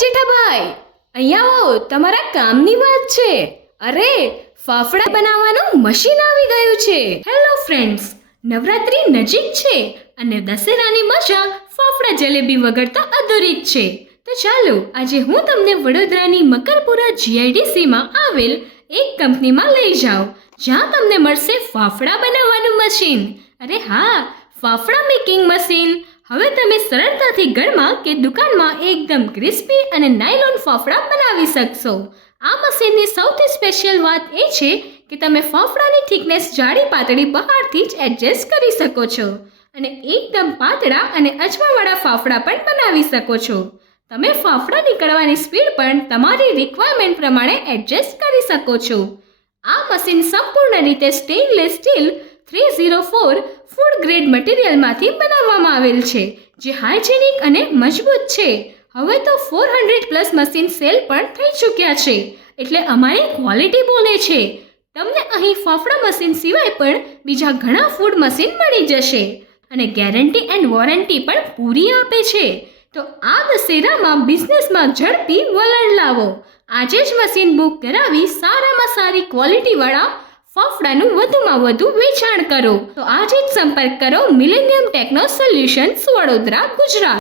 જેઠાભાઈ, અહીંયા આવો, તમારા કામની વાત છે. અરે, ફાફડા બનાવવાનું મશીન આવી ગયું છે. હેલો ફ્રેન્ડ્સ, નવરાત્રી નજીક છે અને દશેરાની મજા ફાફડા જલેબી વગર તો અધૂરી જ છે. તો ચાલો આજે હું તમને વડોદરાની મકરપુરા જીઆઈડીસીમાં આવેલ એક કંપનીમાં લઈ જાઉં, જ્યાં તમને મળશે ફાફડા બનાવવાનું મશીન. અરે હા, ફાફડા મેકિંગ મશીન. હવે તમે સરળતાથી ઘરમાં કે દુકાનમાં એકદમ ક્રિસ્પી અને નાયલોન ફાફડા બનાવી શકશો. આ મશીનની સૌથી સ્પેશિયલ વાત એ છે કે તમે ફાફડાની થિકનેસ જાડી પાતળી બહારથી જ એડજસ્ટ કરી શકો છો અને એકદમ પાતળા અને અજમાવાળા ફાફડા પણ બનાવી શકો છો. તમે ફાફડા નીકળવાની સ્પીડ પણ તમારી રિક્વાયરમેન્ટ પ્રમાણે એડજસ્ટ કરી શકો છો. આ મશીન સંપૂર્ણ રીતે સ્ટેનલેસ સ્ટીલ 304 ફૂડ ગ્રેડ મટીરિયલમાંથી બનાવવામાં આવેલ છે, જે હાઇજેનિક અને મજબૂત છે. હવે તો 400+ મશીન સેલ પણ થઈ ચૂક્યા છે, એટલે અમારી ક્વોલિટી બોલે છે. તમને અહીં ફાફડા મશીન સિવાય પણ બીજા ઘણા ફૂડ મશીન મળી જશે અને ગેરંટી એન્ડ વોરંટી પણ પૂરી આપે છે. તો આ દશેરામાં બિઝનેસમાં ઝડપી વલણ લાવો. આજે જ મશીન બુક કરાવી સારામાં સારી ક્વોલિટીવાળા ફાફડાનું વધુમાં વધુ વેચાણ કરો. તો આજે જ સંપર્ક કરો millennium techno solutions, Vadodara, Gujarat.